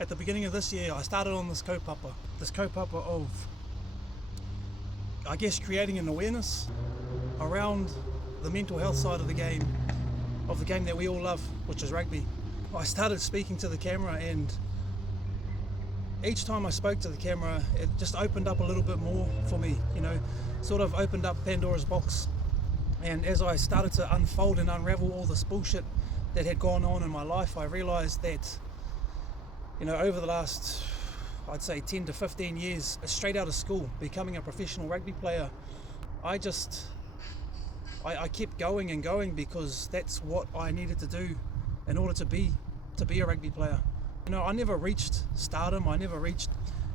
At the beginning of this year, I started on this kaupapa of, I guess, creating an awareness around the mental health side of the game that we all love, which is rugby. I started speaking to the camera, and each time I spoke to the camera, it just opened up a little bit more for me, sort of opened up Pandora's box. And as I started to unfold and unravel all this bullshit that had gone on in my life, I realized that, over the last, I'd say 10 to 15 years, straight out of school, becoming a professional rugby player, I kept going and going because that's what I needed to do in order to be a rugby player. I never reached stardom. I never reached,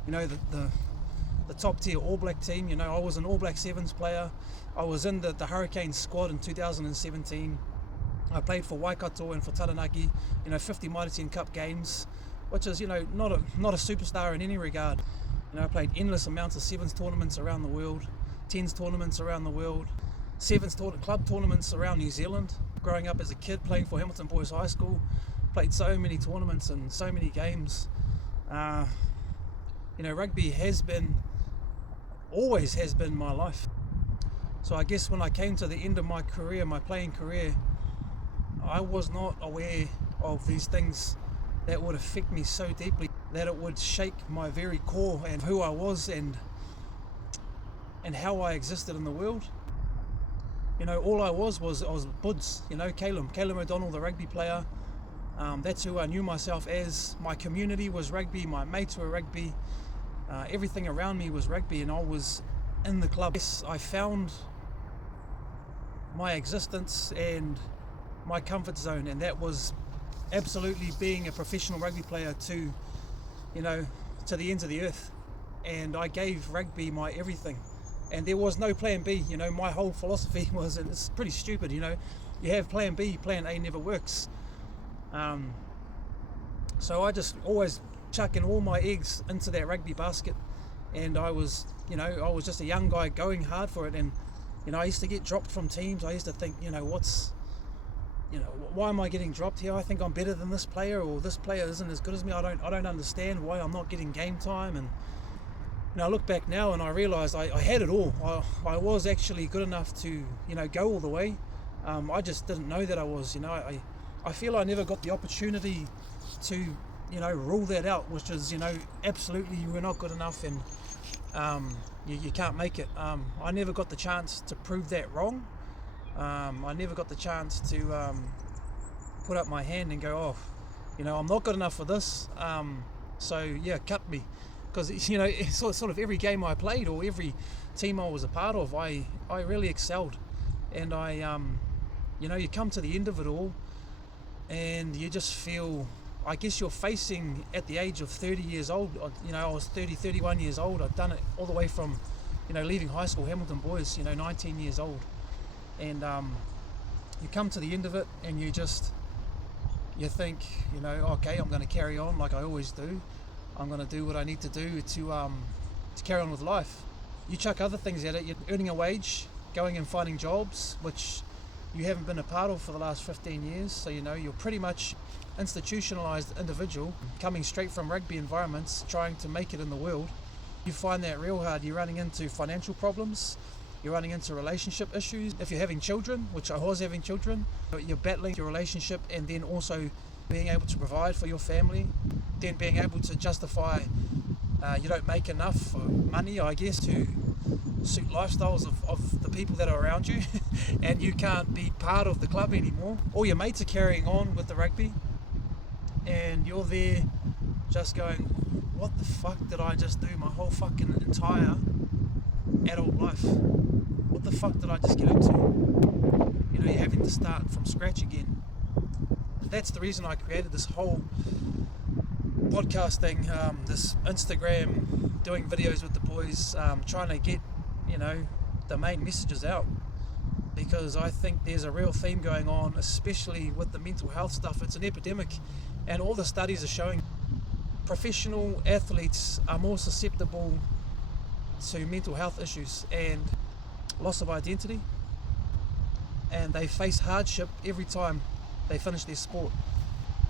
the top tier All Black team. I was an All Black Sevens player. I was in the Hurricanes squad in 2017. I played for Waikato and for Taranaki, 50 Mitre 10 Cup games, which is, not a superstar in any regard. I played endless amounts of sevens tournaments around the world, tens tournaments around the world, sevens club tournaments around New Zealand. Growing up as a kid, playing for Hamilton Boys High School, played so many tournaments and so many games. Rugby always has been my life. So I guess when I came to the end of my career, my playing career, I was not aware of these things that would affect me so deeply, that it would shake my very core and who I was and how I existed in the world. All I was Buds, Caleb O'Donnell, the rugby player. That's who I knew myself as. My community was rugby, my mates were rugby, everything around me was rugby, and I was in the club. Yes, I found my existence and my comfort zone, and that was absolutely being a professional rugby player to the ends of the earth. And I gave rugby my everything, and there was no plan B. My whole philosophy was, and it's pretty stupid, you have plan B, plan A never works. So I just always chucking all my eggs into that rugby basket, and I was just a young guy going hard for it. And I used to get dropped from teams. I used to think, why am I getting dropped here? I think I'm better than this player, or this player isn't as good as me. I don't understand why I'm not getting game time. And I look back now and I realized I had it all. I was actually good enough to go all the way. I just didn't know that I was. I feel I never got the opportunity to rule that out, which is absolutely you were not good enough and you can't make it. I never got the chance to prove that wrong. I never got the chance to put up my hand and go, I'm not good enough for this, so yeah, cut me. Because it's sort of every game I played or every team I was a part of, I really excelled. And you come to the end of it all and you just feel, I guess you're facing at the age of 30 years old. I was 31 years old. I'd done it all the way from leaving high school, Hamilton Boys, 19 years old. And you come to the end of it and you think, okay, I'm going to carry on like I always do. I'm going to do what I need to do to carry on with life. You chuck other things at it. You're earning a wage, going and finding jobs, which you haven't been a part of for the last 15 years. So you're pretty much institutionalized individual coming straight from rugby environments, trying to make it in the world. You find that real hard. You're running into financial problems. You're running into relationship issues. If you're having children, which I was having children, you're battling your relationship and then also being able to provide for your family, then being able to justify you don't make enough money, I guess, to suit lifestyles of the people that are around you and you can't be part of the club anymore. All your mates are carrying on with the rugby and you're there just going, what the fuck did I just do my whole fucking entire adult life? What the fuck did I just get into? You're having to start from scratch again. That's the reason I created this whole podcasting, this Instagram, doing videos with the boys, trying to get, the main messages out, because I think there's a real theme going on, especially with the mental health stuff. It's an epidemic, and all the studies are showing professional athletes are more susceptible to mental health issues and loss of identity, and they face hardship every time they finish their sport.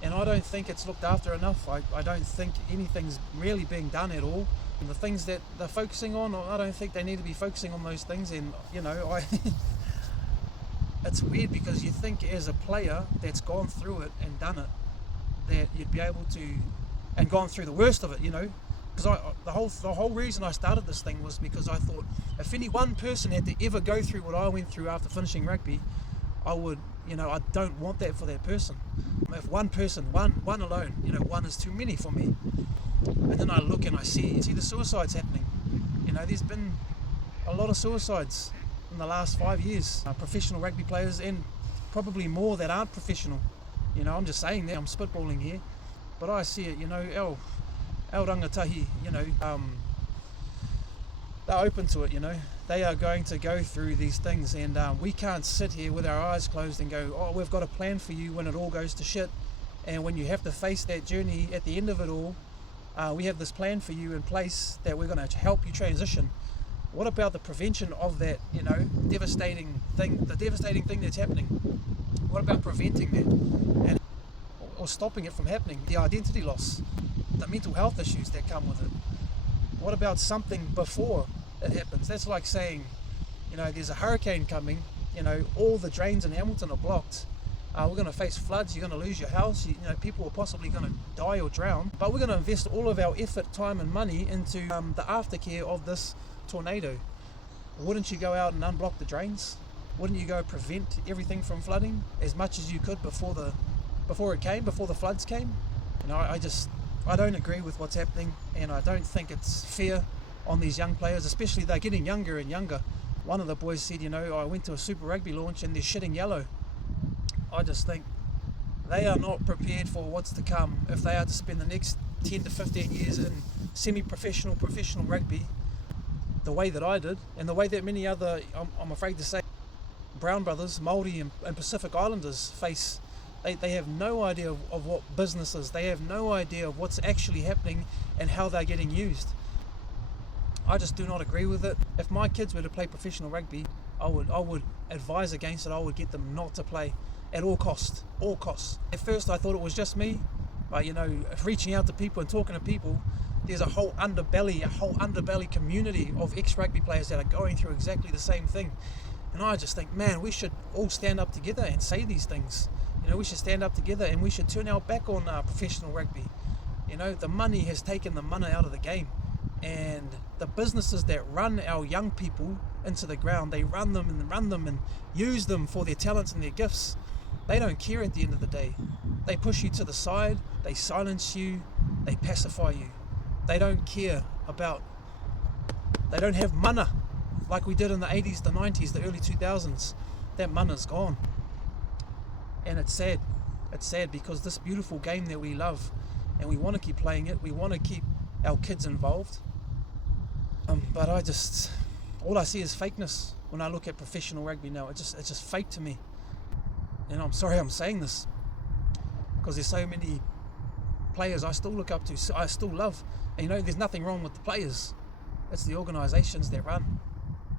and I don't think it's looked after enough. I don't think anything's really being done at all. And the things that they're focusing on, I don't think they need to be focusing on those things. And it's weird because you think as a player that's gone through it and done it, that you'd be able to, and gone through the worst of it, because the whole reason I started this thing was because I thought if any one person had to ever go through what I went through after finishing rugby, I would, I don't want that for that person. If one person, one alone, one is too many for me. And then I look and I see the suicides happening. There's been a lot of suicides in the last 5 years. Professional rugby players, and probably more that aren't professional. I'm just saying that, I'm spitballing here. But I see it, our rangatahi, they're open to it, They are going to go through these things, and we can't sit here with our eyes closed and go, oh, we've got a plan for you when it all goes to shit. And when you have to face that journey at the end of it all, we have this plan for you in place that we're going to help you transition. What about the prevention of that, devastating thing, the devastating thing that's happening? What about preventing that or stopping it from happening? The identity loss, the mental health issues that come with it. What about something before it happens? That's like saying, there's a hurricane coming, all the drains in Hamilton are blocked. We're going to face floods, you're going to lose your house, people are possibly going to die or drown, but we're going to invest all of our effort, time and money into the aftercare of this tornado. Wouldn't you go out and unblock the drains? Wouldn't you go prevent everything from flooding as much as you could before the floods came? I don't agree with what's happening, and I don't think it's fair on these young players, especially they're getting younger and younger. One of the boys said, I went to a Super Rugby launch and they're shitting yellow. I just think they are not prepared for what's to come if they are to spend the next 10 to 15 years in semi-professional, professional rugby the way that I did, and the way that many other, I'm afraid to say, Brown brothers, Māori and Pacific Islanders face. They have no idea of what business is. They have no idea of what's actually happening and how they're getting used. I just do not agree with it. If my kids were to play professional rugby, I would advise against it. I would get them not to play at all costs. At first I thought it was just me, but reaching out to people and talking to people, there's a whole underbelly community of ex-rugby players that are going through exactly the same thing. And I just think, man, we should all stand up together and say these things. We should stand up together and we should turn our back on professional rugby. The money has taken the money out of the game, and the businesses that run our young people into the ground, they run them and use them for their talents and their gifts. They don't care at the end of the day. They push you to the side, they silence you, they pacify you. They don't care about, they don't have mana like we did in the 80s, the 90s, the early 2000s. That mana's gone. And it's sad. It's sad because this beautiful game that we love, and we want to keep playing it, we want to keep our kids involved. But all I see is fakeness when I look at professional rugby now. It's just fake to me. And I'm sorry I'm saying this, because there's so many players I still look up to, I still love. And there's nothing wrong with the players. It's the organisations that run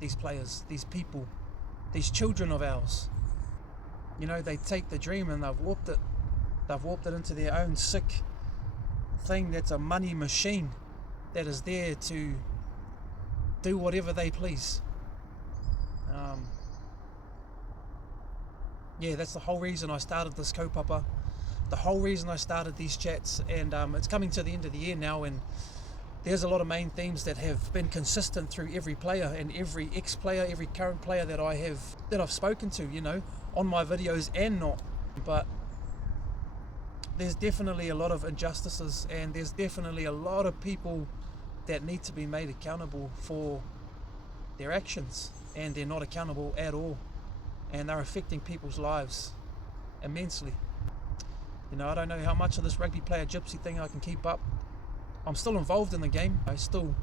these players, these people, these children of ours. They take the dream and they've warped it. They've warped it into their own sick thing that's a money machine that is there to do whatever they please. That's the whole reason I started this kaupapa, the whole reason I started these chats, and it's coming to the end of the year now, and there's a lot of main themes that have been consistent through every player and every ex-player, every current player that I've spoken to, on my videos and not. But there's definitely a lot of injustices, and there's definitely a lot of people that need to be made accountable for their actions, and they're not accountable at all, and they're affecting people's lives immensely. I don't know how much of this rugby player gypsy thing I can keep up. I'm still involved in the game. I'm still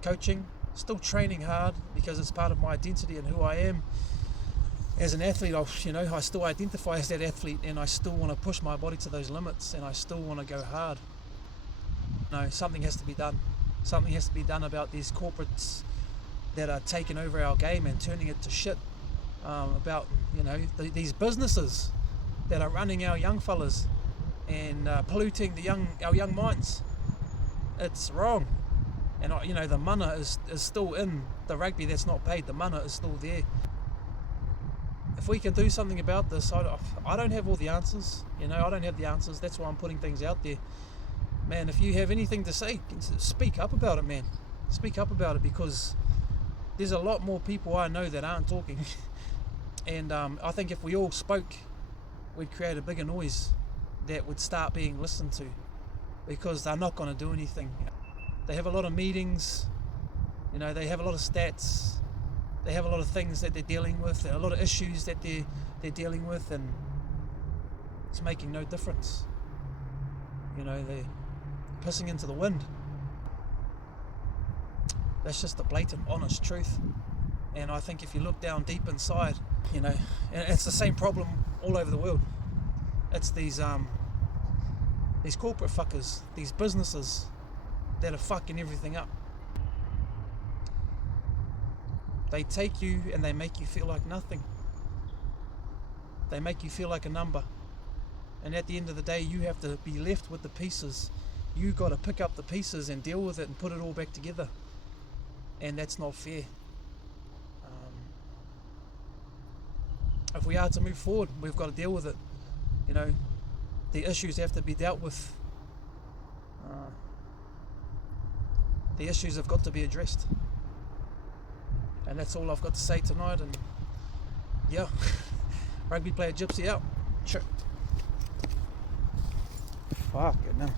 coaching, still training hard, because it's part of my identity and who I am. As an athlete, I still identify as that athlete, and I still want to push my body to those limits, and I still want to go hard. Something has to be done. Something has to be done about these corporates that are taking over our game and turning it to shit. About these businesses that are running our young fellas. and polluting our young minds. It's wrong. And the mana is still in the rugby that's not paid. The mana is still there. If we can do something about this, I don't have all the answers. I don't have the answers. That's why I'm putting things out there. Man, if you have anything to say, speak up about it, man. Speak up about it, because there's a lot more people I know that aren't talking. And I think if we all spoke, we'd create a bigger noise that would start being listened to, because they're not going to do anything. They have a lot of meetings, they have a lot of stats, they have a lot of things that they're dealing with, a lot of issues that they're dealing with, and it's making no difference. They're pissing into the wind. That's just the blatant, honest truth. And I think if you look down deep inside, and it's the same problem all over the world. It's these corporate fuckers, these businesses that are fucking everything up. They take you and they make you feel like nothing. They make you feel like a number. And at the end of the day, you have to be left with the pieces. You got to pick up the pieces and deal with it and put it all back together. And that's not fair. If we are to move forward, we've got to deal with it. The issues have to be dealt with. The issues have got to be addressed. And that's all I've got to say tonight. And yeah, Rugby Player Gypsy out. Sure. Fuck it now.